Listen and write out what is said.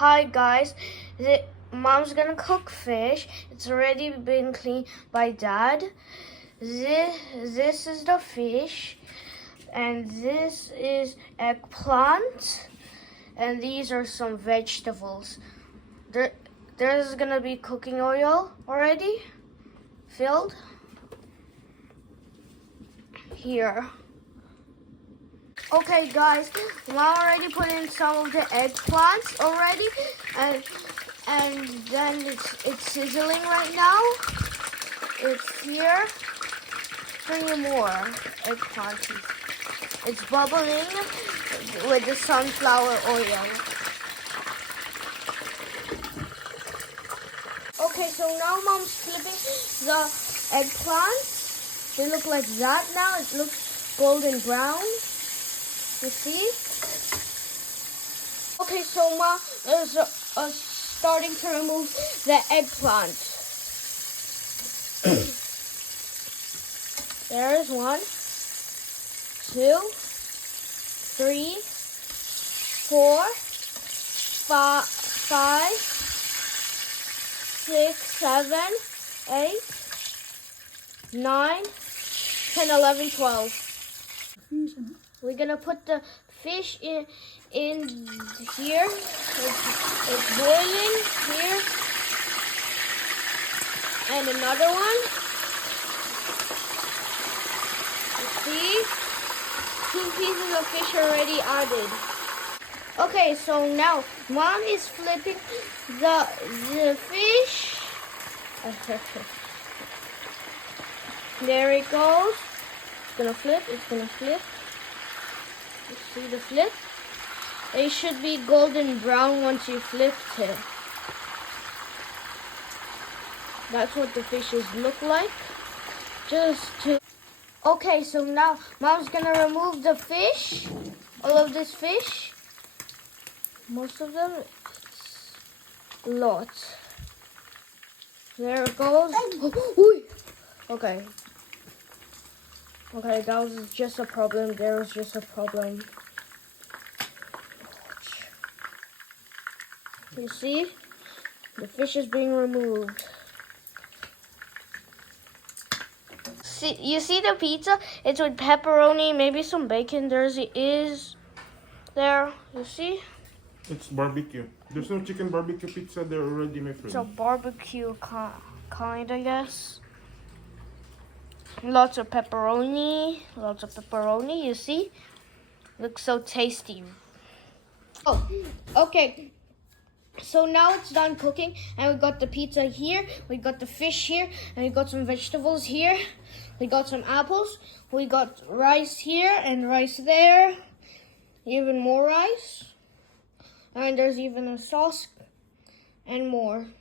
Hi guys, Mom's gonna cook fish. It's already been cleaned by Dad. This is the fish, and this is eggplant, and these are some vegetables. There's gonna be cooking oil already filled here. Okay guys, Mom already put in some of the eggplants already, and then it's sizzling right now. It's here. Bring you more eggplant. It's bubbling with the sunflower oil. Okay, so now Mom's flipping the eggplants. They look like that now. It looks golden brown. You see? Okay, so Mom is starting to remove the eggplant. There is 1, 2, 3, 4, 5, 6, 7, 8, 9, 10, 11, 12. We're gonna put the fish in here. It's boiling here. And another one. You see? 2 pieces of fish already added. Okay, so now Mom is flipping the fish. There it goes. It's gonna flip, it's gonna flip. You see the flip? It should be golden brown once you flip it. That's what the fishes look like. Okay, so now Mom's gonna remove the fish. All of this fish. Most of them. Lots. There it goes. Okay. Okay, that was just a problem. There was just a problem. You see? The fish is being removed. You see the pizza? It's with pepperoni, maybe some bacon. There. You see? It's barbecue. There's no chicken barbecue pizza there already, my friend. It's a barbecue kind, I guess. Lots of pepperoni, you see? Looks so tasty. Oh, okay. So now it's done cooking, and we got the pizza here, we got the fish here, and we got some vegetables here. We got some apples, we got rice here and rice there, even more rice. And there's even a sauce and more.